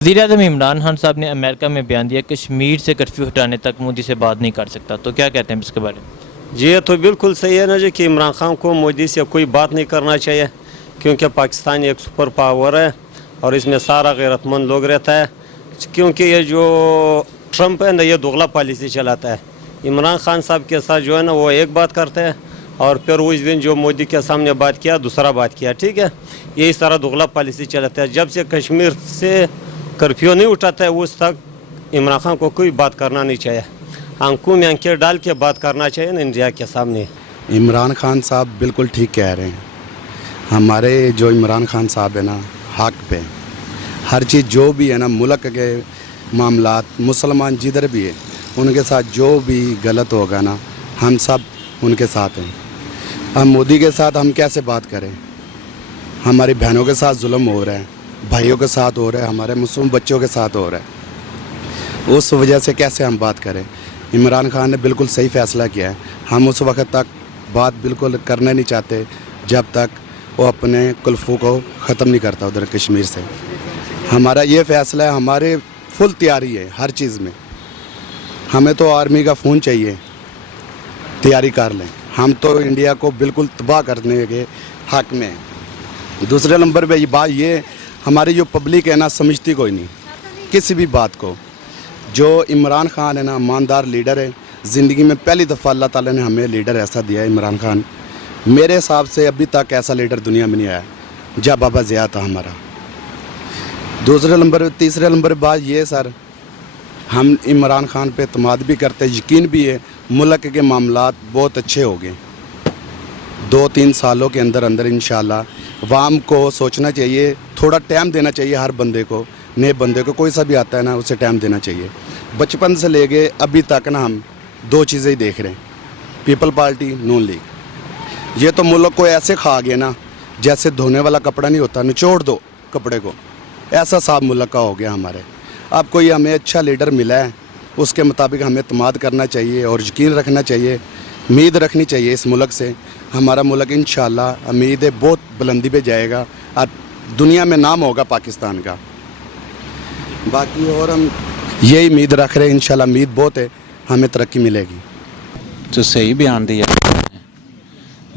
वज़ीर-ए-आज़म इमरान खान साहब ने अमेरिका में बयान दिया कश्मीर से कर्फ्यू हटाने तक मोदी से बात नहीं कर सकता, तो क्या कहते हैं इसके बारे में? जी ये तो बिल्कुल सही है ना जी कि इमरान खान को मोदी से कोई बात नहीं करना चाहिए, क्योंकि पाकिस्तान एक सुपर पावर है और इसमें सारा गैरतमंद लोग रहता है। क्योंकि ये जो ट्रम्प है ना, ये दोगला पॉलिसी चलाता है। इमरान खान साहब के साथ जो है ना वो एक बात करते हैं और फिर उस दिन जो मोदी के सामने बात किया दूसरा बात किया, ठीक है। ये इस तरह दोगला पॉलिसी चलाता है। जब से कश्मीर से कर्फ्यू नहीं उठाता है उस तक इमरान खान को कोई बात करना नहीं चाहिए। आंखों में आंखें डाल के बात करना चाहिए ना इंडिया के सामने। इमरान खान साहब बिल्कुल ठीक कह रहे हैं। हमारे जो इमरान खान साहब है ना, हक पे हर चीज़ जो भी है ना, मुल्क के मामलात, मुसलमान जिधर भी है उनके साथ जो भी गलत होगा ना, हम सब उनके साथ हैं। अब मोदी के साथ हम कैसे बात करें? हमारी बहनों के साथ जुल्म हो रहा है, भाइयों के साथ हो रहा है, हमारे मुस्लिम बच्चों के साथ हो रहा है। उस वजह से कैसे हम बात करें? इमरान खान ने बिल्कुल सही फ़ैसला किया है। हम उस वक्त तक बात बिल्कुल करना नहीं चाहते जब तक वो अपने कुल्फों को ख़त्म नहीं करता उधर कश्मीर से। हमारा ये फ़ैसला है, हमारे फुल तैयारी है हर चीज़ में। हमें तो आर्मी का फ़ोन चाहिए, तैयारी कर लें। हम तो इंडिया को बिल्कुल तबाह करने के हक़ में हैं। दूसरे नंबर पे ये बात ये हमारी जो पब्लिक है ना, समझती कोई नहीं किसी भी बात को। जो इमरान खान है ना, ईमानदार लीडर है। ज़िंदगी में पहली दफ़ा अल्लाह ताला ने हमें लीडर ऐसा दिया है, इमरान खान। मेरे हिसाब से अभी तक ऐसा लीडर दुनिया में नहीं आया जब बाबा ज़िया था हमारा। तीसरे नंबर बात ये सर, हम इमरान खान पे एतमाद भी करते, यकीन भी है। मुल्क के मामलात बहुत अच्छे हो गए 2-3 सालों के अंदर अंदर इंशाल्लाह। वाम को सोचना चाहिए, थोड़ा टाइम देना चाहिए हर बंदे को, नए बंदे को कोई सा भी आता है ना, उसे टाइम देना चाहिए। बचपन से लेके अभी तक ना हम 2 चीज़ें ही देख रहे हैं, पीपल पार्टी, नून लीग। ये तो मुल्क को ऐसे खा गए ना जैसे धोने वाला कपड़ा नहीं होता, निचोड़ दो कपड़े को, ऐसा साफ मुल्क का हो गया हमारे। अब कोई हमें अच्छा लीडर मिला है, उसके मुताबिक हमें एतमाद करना चाहिए और यकीन रखना चाहिए, उम्मीद रखनी चाहिए इस मुल्क से। हमारा मुल्क इंशाल्लाह उम्मीद है बहुत बुलंदी पे जाएगा और दुनिया में नाम होगा पाकिस्तान का। बाकी और हम यही उम्मीद रख रहे हैं, इंशाल्लाह उम्मीद बहुत है, हमें तरक्की मिलेगी। तो सही बयान दिया।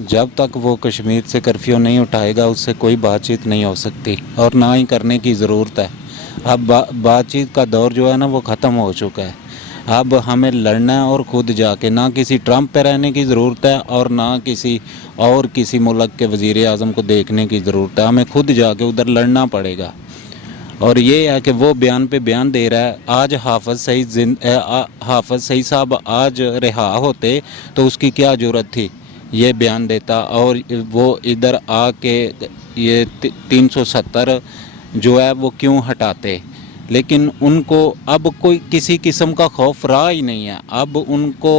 जब तक वो कश्मीर से कर्फ्यू नहीं उठाएगा उससे कोई बातचीत नहीं हो सकती और ना ही करने की ज़रूरत है। अब बातचीत का दौर जो है ना वो ख़त्म हो चुका है। अब हमें लड़ना है और ख़ुद जाके, ना किसी ट्रम्प पे रहने की ज़रूरत है और ना किसी मुल्क के वज़ीर-ए-आज़म को देखने की ज़रूरत है। हमें खुद जाके उधर लड़ना पड़ेगा। और ये है कि वो बयान पे बयान दे रहा है। आज हाफ़िज़ सईद साहब आज रिहा होते तो उसकी क्या ज़रूरत थी ये बयान देता, और वो इधर आके ये 370 जो है वो क्यों हटाते। लेकिन उनको अब कोई किसी किस्म का खौफ रहा ही नहीं है। अब उनको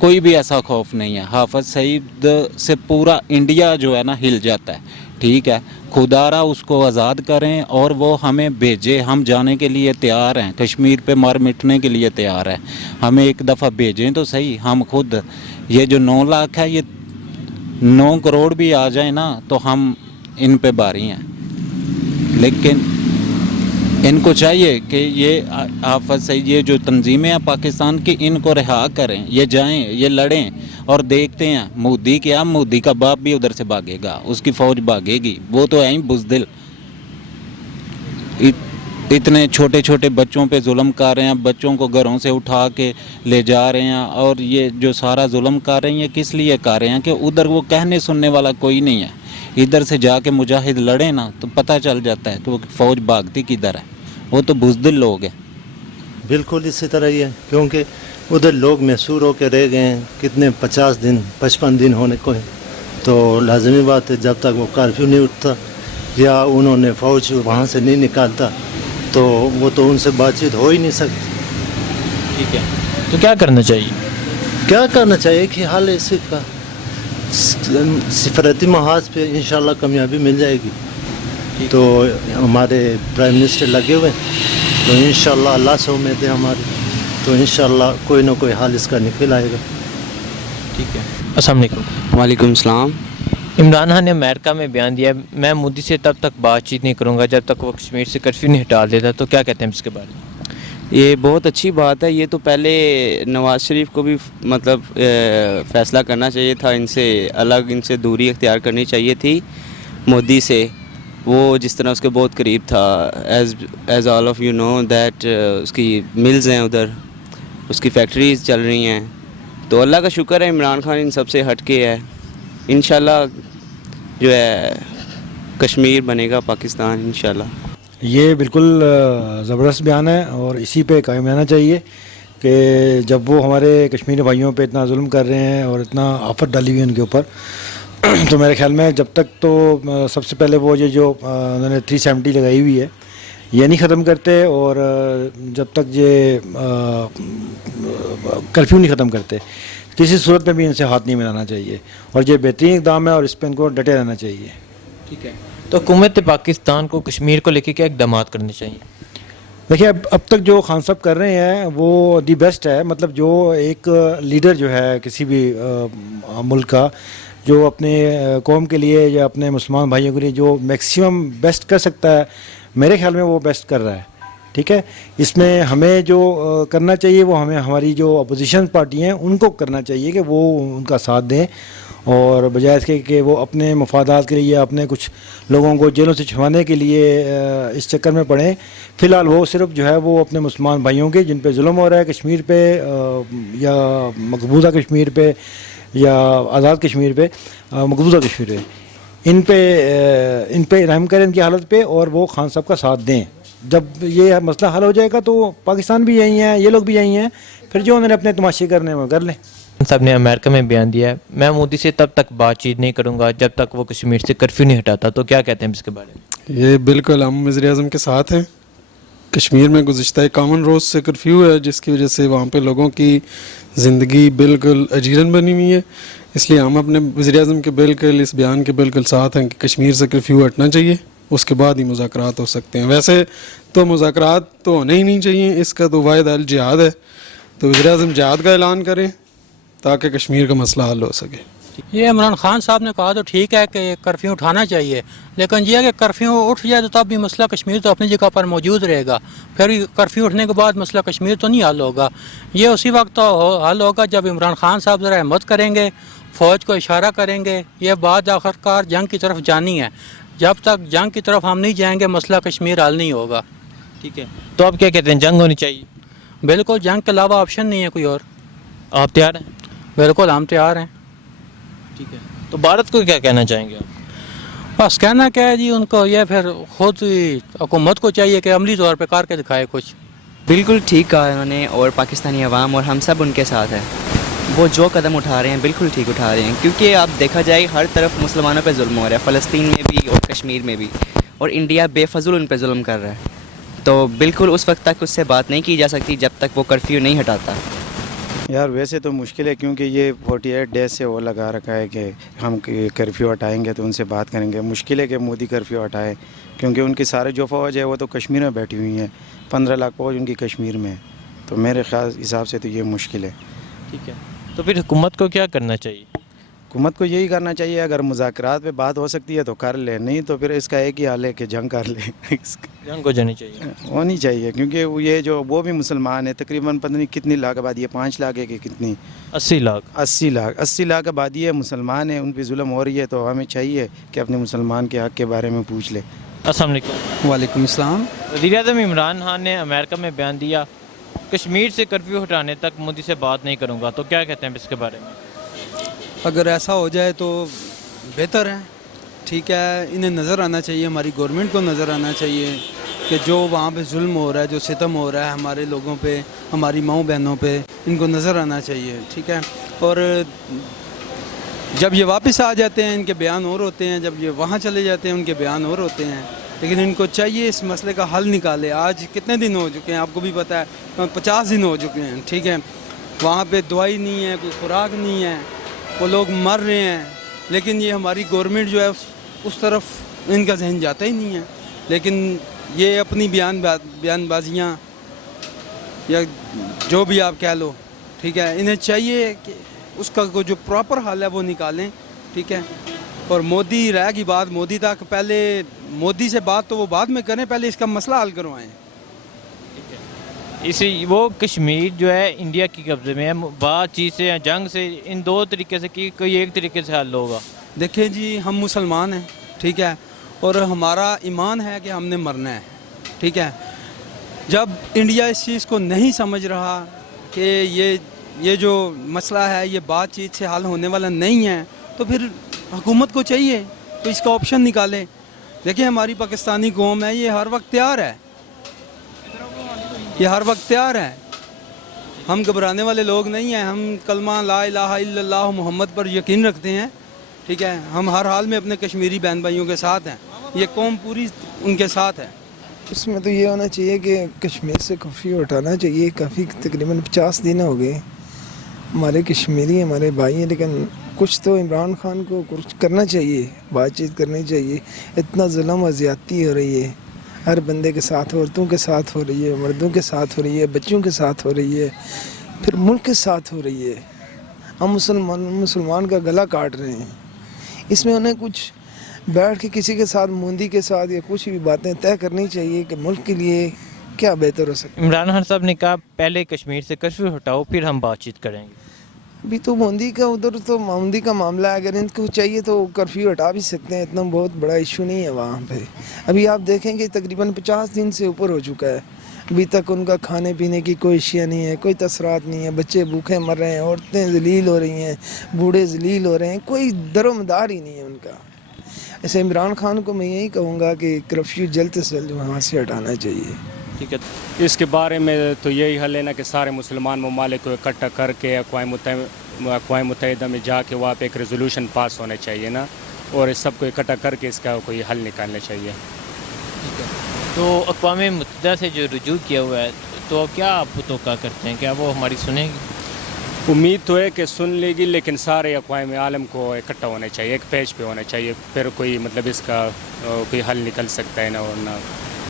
कोई भी ऐसा खौफ नहीं है। हाफ़िज़ सईद से पूरा इंडिया जो है ना हिल जाता है। ठीक है, खुदारा उसको आज़ाद करें और वो हमें भेजे, हम जाने के लिए तैयार हैं, कश्मीर पे मार मिटने के लिए तैयार हैं। हमें एक दफ़ा भेजें तो सही। हम खुद ये जो 9 लाख है, ये 9 करोड़ भी आ जाए ना तो हम इन पे भारी हैं। लेकिन इनको चाहिए कि ये हाफ़िज़ सईद, ये जो तंजीमें हैं पाकिस्तान की, इनको रिहा करें, ये जाएं, ये लड़ें और देखते हैं मोदी का बाप भी उधर से भागेगा, उसकी फ़ौज भागेगी। वो तो है ही बुज़दिल, इतने छोटे छोटे बच्चों पे जुल्म कर रहे हैं, बच्चों को घरों से उठा के ले जा रहे हैं। और ये जो सारा जुल्म कर रहे हैं ये किस लिए कर रहे हैं कि उधर वो कहने सुनने वाला कोई नहीं है। इधर से जाके मुजाहिद लड़े ना तो पता चल जाता है कि वो फ़ौज भागती किधर है। वो तो बुज़दिल लोग हैं। बिल्कुल इसी तरह ही है, क्योंकि उधर लोग महसूर होकर रह गए हैं कितने 50 दिन 55 दिन होने को है। तो लाजमी बात है जब तक वो कर्फ्यू नहीं उठता या उन्होंने फ़ौज वहाँ से नहीं निकालता तो वो तो उनसे बातचीत हो ही नहीं सकती। ठीक है, तो क्या करना चाहिए? क्या करना चाहिए कि हाल इसी का सिफारती महाज पे इंशाल्लाह कामयाबी मिल जाएगी। तो हमारे प्राइम मिनिस्टर लगे हुए तो इंशाल्लाह अल्लाह से उम्मीद है हमारी, तो इंशाल्लाह कोई ना कोई हाल इसका निकल आएगा। ठीक है, अस्सलाम वालेकुम। वालेकुम सलाम। इमरान खान ने अमेरिका में बयान दिया है, मैं मोदी से तब तक बातचीत नहीं करूंगा जब तक वो कश्मीर से कर्फ्यू नहीं हटा देता, तो क्या कहते हैं इसके बारे में? ये बहुत अच्छी बात है। ये तो पहले नवाज़ शरीफ को भी मतलब फ़ैसला करना चाहिए था, इनसे अलग, इनसे दूरी इख्तियार करनी चाहिए थी मोदी से। वो जिस तरह उसके बहुत करीब था, as all of you know that उसकी मिल्स हैं उधर, उसकी फैक्ट्रीज चल रही हैं। तो अल्लाह का शुक्र है इमरान खान इन सब से हट के है। इंशाल्लाह जो है कश्मीर बनेगा पाकिस्तान इंशाल्लाह। ये बिल्कुल ज़बरदस्त बयान है और इसी पे कायम रहना चाहिए कि जब वो हमारे कश्मीरी भाइयों पे इतना जुल्म कर रहे हैं और इतना आफत डाली हुई है उनके ऊपर तो मेरे ख्याल में जब तक तो सबसे पहले वो ये जो उन्होंने 370 लगाई हुई है ये नहीं ख़त्म करते और जब तक ये कर्फ्यू नहीं ख़त्म करते किसी सूरत में भी इनसे हाथ नहीं मिलाना चाहिए और ये बेहतरीन इक़दाम है और इस पर इनको डटे रहना चाहिए। ठीक है, तो हुकूमत पाकिस्तान को कश्मीर को लेकर क्या इकदाम करने चाहिए? देखिए अब तक जो खान साहब कर रहे हैं वो दी बेस्ट है। मतलब जो एक लीडर जो है किसी भी मुल्क का जो अपने कौम के लिए या अपने मुसलमान भाइयों के लिए जो मैक्सिमम बेस्ट कर सकता है, मेरे ख्याल में वो बेस्ट कर रहा है। ठीक है, इसमें हमें जो करना चाहिए वो हमें हमारी जो अपोजिशन पार्टी हैं उनको करना चाहिए कि वो उनका साथ दें और बजाय इसके कि वो अपने मफादात के लिए या अपने कुछ लोगों को जेलों से छुड़वाने के लिए इस चक्कर में पड़े। फ़िलहाल वो सिर्फ जो है वो अपने मुसलमान भाइयों के जिन पे जुल्म हो रहा है कश्मीर पे या मकबूजा कश्मीर पे या आज़ाद कश्मीर पे, मकबूजा कश्मीर पे, इन पे रहम करें इनकी हालत पे और वो खान साहब का साथ दें। जब ये मसला हल हो जाएगा तो पाकिस्तान भी यही है, ये लोग भी यही हैं, फिर जो उन्होंने अपने तमाशे करने वो कर लें। साहब ने अमेरिका में बयान दिया है, मैं मोदी से तब तक बातचीत नहीं करूंगा जब तक वो कश्मीर से कर्फ्यू नहीं हटाता, तो क्या कहते हैं इसके बारे में? ये बिल्कुल हम वज़ीर-ए-आज़म के साथ हैं। कश्मीर में गुज़िश्ता 51 रोज़ से कर्फ्यू है जिसकी वजह से वहाँ पे लोगों की ज़िंदगी बिल्कुल अजीरन बनी हुई है। इसलिए हम अपने वज़ीर-ए-आज़म के बिल्कुल इस बयान के बिल्कुल साथ हैं कि कश्मीर से कर्फ्यू हटना चाहिए, उसके बाद ही मुज़ाकरात हो सकते हैं। वैसे तो मुज़ाकरात तो होने ही नहीं चाहिए, इसका तो वाहिद हल जिहाद है। तो वज़ीर-ए-आज़म जिहाद का ऐलान करें ताकि कश्मीर का मसला हल हो सके। ये इमरान खान साहब ने कहा तो ठीक है कि कर्फ्यू उठाना चाहिए, लेकिन ये है कि कर्फ्यू उठ जाए तो तब भी मसला कश्मीर तो अपनी जगह पर मौजूद रहेगा। फिर कर्फ्यू उठने के बाद मसला कश्मीर तो नहीं हल होगा। ये उसी वक्त तो हल होगा जब इमरान खान साहब ज़रा हिम्मत करेंगे, फ़ौज को इशारा करेंगे। ये बात आखिरकार जंग की तरफ जानी है, जब तक जंग की तरफ हम नहीं जाएंगे मसला कश्मीर हल नहीं होगा। ठीक है, तो आप क्या कहते हैं, जंग होनी चाहिए? बिल्कुल, जंग के अलावा ऑप्शन नहीं है कोई और। आप तैयार हैं? बिल्कुल हम तैयार हैं। ठीक है, तो भारत को क्या कहना चाहेंगे आप? बस कहना क्या है जी, उनको ये फिर खुद हुकूमत को चाहिए कि अमली तौर पे करके दिखाए कुछ। बिल्कुल ठीक कहा उन्होंने और पाकिस्तानी अवाम और हम सब उनके साथ हैं। वो जो कदम उठा रहे हैं बिल्कुल ठीक उठा रहे हैं, क्योंकि आप देखा जाए हर तरफ मुसलमानों पे जुल्म हो रहा है, फ़लस्तीन में भी और कश्मीर में भी, और इंडिया बेफजूल उन पे जुल्म कर रहा है। तो बिल्कुल उस वक्त तक उससे बात नहीं की जा सकती जब तक वो कर्फ्यू नहीं हटाता। यार वैसे तो मुश्किल है क्योंकि ये 48 डेज से वो लगा रखा है कि हम कर्फ्यू हटाएंगे तो उनसे बात करेंगे। मुश्किल है कि मोदी कर्फ्यू हटाए क्योंकि उनकी सारे जो फ़ौज है वो तो कश्मीर में बैठी हुई है, 15 लाख फ़ौज उनकी कश्मीर में है। तो मेरे ख्याल हिसाब से तो ये मुश्किल है। ठीक है, तो फिर हुकूमत को क्या करना चाहिए? हुकूमत को यही करना चाहिए, अगर मुज़ाकरात पे बात हो सकती है तो कर ले, नहीं तो फिर इसका एक ही हाल है कि जंग कर ले। जंग हो जानी चाहिए, होनी चाहिए, क्योंकि ये जो वो भी मुसलमान है, तकरीबन पता नहीं कितनी लाख आबादी है, 5 लाख है कि कितनी, 80 लाख 80 लाख आबादी है, मुसलमान है, उन पर जुल्म हो रही है। तो हमें चाहिए कि अपने मुसलमान के हक़ के बारे में पूछ ले। अस्सलाम वालेकुम। वालेकुम अस्सलाम। वज़ीर-ए-आज़म इमरान खान ने अमेरिका में बयान दिया, कश्मीर से कर्फ्यू हटाने तक मोदी से बात नहीं करूँगा, तो क्या कहते हैं इसके बारे में? अगर ऐसा हो जाए तो बेहतर है। ठीक है, इन्हें नज़र आना चाहिए, हमारी गवर्नमेंट को नज़र आना चाहिए कि जो वहाँ पे जुल्म हो रहा है, जो सितम हो रहा है हमारे लोगों पे, हमारी माँओं बहनों पे, इनको नज़र आना चाहिए। ठीक है, और जब ये वापस आ जाते हैं इनके बयान और होते हैं, जब ये वहाँ चले जाते हैं उनके बयान और होते हैं, लेकिन इनको चाहिए इस मसले का हल निकाले। आज कितने दिन हो चुके हैं आपको भी पता है, 50 दिन हो चुके हैं। ठीक है, वहाँ पे दवाई नहीं है, कोई खुराक नहीं है, वो लोग मर रहे हैं, लेकिन ये हमारी गवर्नमेंट जो है उस तरफ इनका जहन जाता ही नहीं है। लेकिन ये अपनी बयानबाजियाँ या जो भी आप कह लो, ठीक है, इन्हें चाहिए कि उसका जो प्रॉपर हल है वो निकालें। ठीक है, اور مودی رہ گئی بات مودی تک، پہلے مودی سے بات تو وہ بعد میں کریں، پہلے اس کا مسئلہ حل کروائیں. اسی وہ کشمیر جو ہے انڈیا کی قبضے میں ہے، بات چیت سے یا جنگ سے، ان دو طریقے سے کی کوئی ایک طریقے سے حل ہوگا. دیکھیں جی، ہم مسلمان ہیں، ٹھیک ہے، اور ہمارا ایمان ہے کہ ہم نے مرنا ہے، ٹھیک ہے. جب انڈیا اس چیز کو نہیں سمجھ رہا کہ یہ جو مسئلہ ہے یہ بات چیت سے حل ہونے والا نہیں ہے، تو پھر حکومت کو چاہیے تو اس کا آپشن نکالے. دیکھیں ہماری پاکستانی قوم ہے، یہ ہر وقت تیار ہے، یہ ہر وقت تیار ہے. ہم گھبرانے والے لوگ نہیں ہیں. ہم کلمہ لا الہ الا اللہ محمد پر یقین رکھتے ہیں، ٹھیک ہے. ہم ہر حال میں اپنے کشمیری بہن بھائیوں کے ساتھ ہیں، یہ قوم پوری ان کے ساتھ ہے. اس میں تو یہ ہونا چاہیے کہ کشمیر سے کرفیو ہٹانا چاہیے. کافی تقریباً 50 دن ہو گئے، ہمارے کشمیری ہمارے بھائی ہیں، لیکن کچھ تو عمران خان کو کچھ کرنا چاہیے، بات چیت کرنی چاہیے. اتنا ظلم و زیادتی ہو رہی ہے، ہر بندے کے ساتھ، عورتوں کے ساتھ ہو رہی ہے، مردوں کے ساتھ ہو رہی ہے، بچوں کے ساتھ ہو رہی ہے، پھر ملک کے ساتھ ہو رہی ہے. ہم مسلمان کا گلا کاٹ رہے ہیں. اس میں انہیں کچھ بیٹھ کے کسی کے ساتھ، مودی کے ساتھ یا کچھ بھی باتیں طے کرنی چاہیے کہ ملک کے لیے کیا بہتر ہو سکتا ہے. عمران خان صاحب نے کہا پہلے کشمیر سے کرفیو ہٹاؤ پھر ہم بات چیت کریں گے. ابھی تو مودی کا ادھر تو مودی کا معاملہ ہے، اگر ان کو چاہیے تو کرفیو ہٹا بھی سکتے ہیں، اتنا بہت بڑا ایشو نہیں ہے وہاں پہ. ابھی آپ دیکھیں کہ تقریباً 50 دن سے اوپر ہو چکا ہے، ابھی تک ان کا کھانے پینے کی کوئی اشیاء نہیں ہے، کوئی تاثرات نہیں ہے. بچے بھوکے مر رہے ہیں، عورتیں ذلیل ہو رہی ہیں، بوڑھے ذلیل ہو رہے ہیں، کوئی در و مدار ہی نہیں ہے ان کا. ایسے عمران خان کو میں یہی کہوں گا کہ کرفیو جلد سے جلد وہاں سے ہٹانا چاہیے. ٹھیک ہے. اس کے بارے میں تو یہی حل ہے نا کہ سارے مسلمان ممالک کو اکٹھا کر کے اقوام متحدہ میں جا کے وہاں پہ ایک ریزولوشن پاس ہونا چاہیے نا، اور اس سب کو اکٹھا کر کے اس کا کوئی حل نکالنا چاہیے. تو اقوام متحدہ سے جو رجوع کیا ہوا ہے تو کیا آپ توقع کرتے ہیں، کیا وہ ہماری سنیں گی؟ امید تو ہے کہ سن لے گی، لیکن سارے اقوام عالم کو اکٹھا ہونا چاہیے، ایک پیج پہ ہونا چاہیے، پھر کوئی مطلب اس کا کوئی حل نکل سکتا ہے نا، ورنہ